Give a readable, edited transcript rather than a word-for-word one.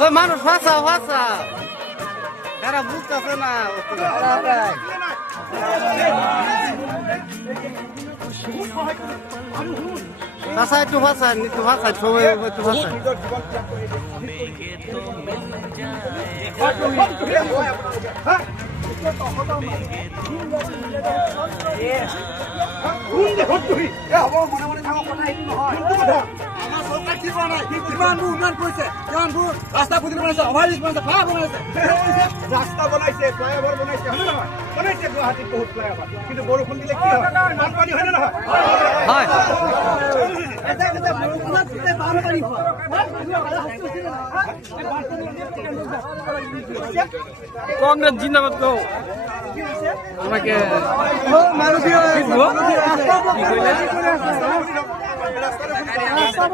ওই মানুষ ফাঁসা ফাঁসা এরা বুঝতেছে না ফাঁসা একটু ফাঁসা ছবি একটু ফাঁসা রাস্তা বনাইছে ফ্লাইওভার বনাইছে বনাইছে গুৱাহাটীত বহুত ফ্লাইওভার কিন্তু বৰষুণ দিলে কি হয় বানপানী হয় না নহয় হয় কংগ্রেস জিন্দাবাদ কো আমাকে রাস্তা